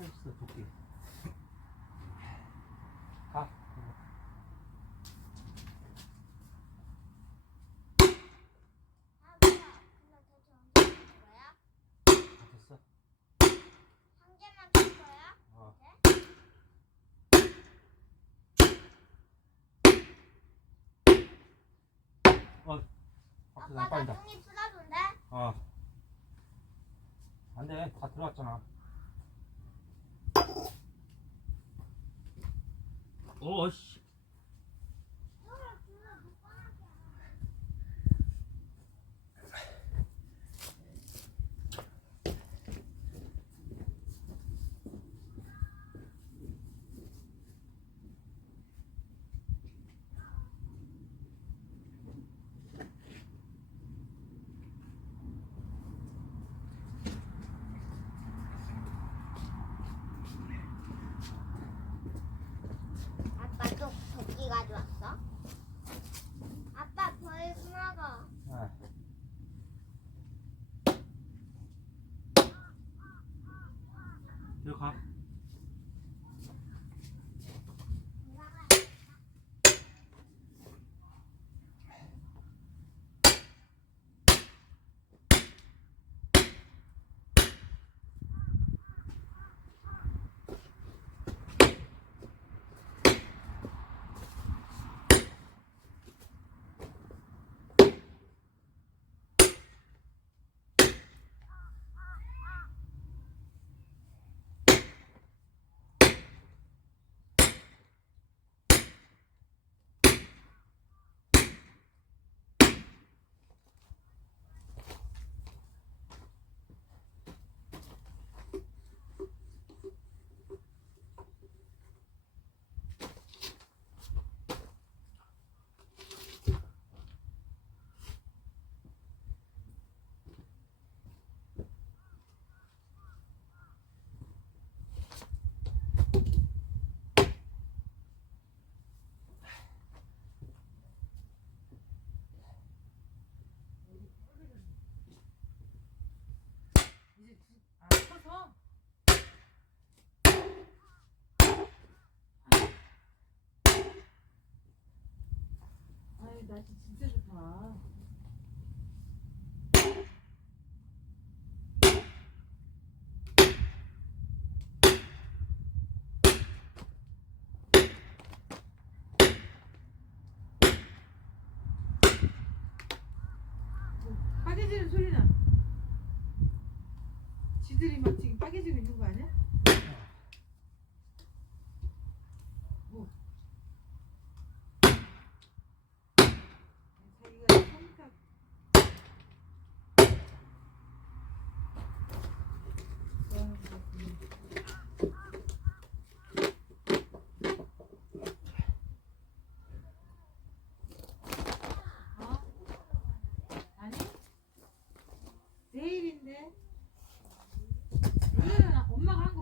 빠져있어 도끼. 가. 됐어. 한 개만 줄 거야? 어. 밖에서 아빠 나 빠진다. 똥이 쓰다던데? 어. 안 돼. 다 들어왔잖아. 씨. 아빠 또 도끼 가져왔어? 아빠 벌 먹어. 아. 여기 가. 커서 아이 날씨 진짜 좋다. 빠개지는 소리 나. 지들이 막 지금 빠개지고 있는 거 아니야? 뭐? 자기가 성격 어? 아니? 내일인데 오늘은 엄마가 한 거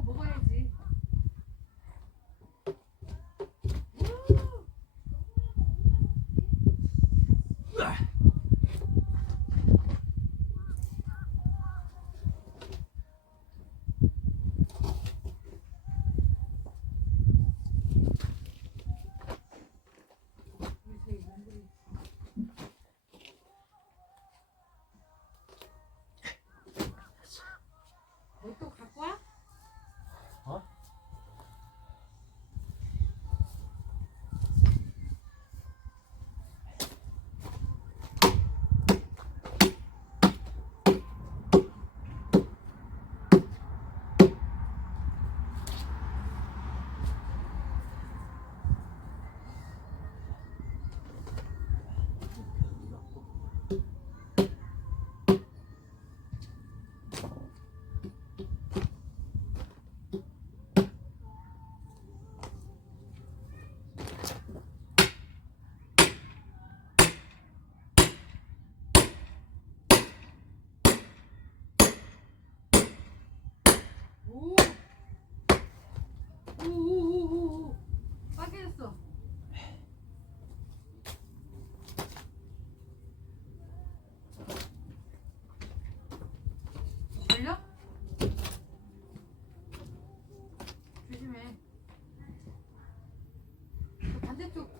반대쪽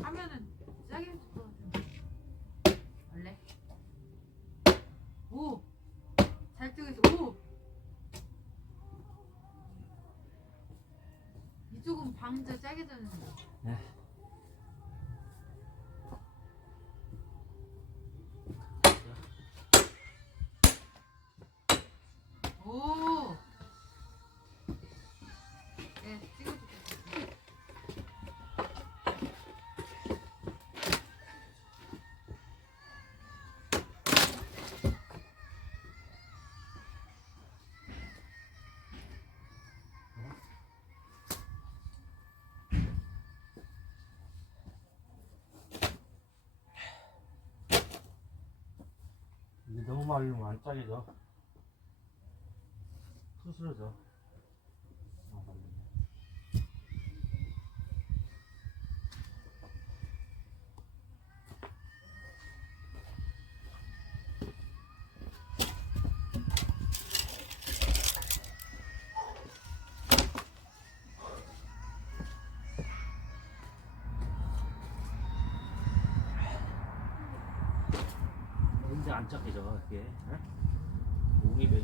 하면은 짜게 해줄 것 같은데. 원래. 오. 잘 뜨고 있어. 오. 이쪽은 방자 짜게 되는데. 네. 오. 네, 찍어줄게. 이게 너무 말리면 안 짜게 져. 투스러져. 말리면. 근데 안 짜게 져 이게. 응? 목이 매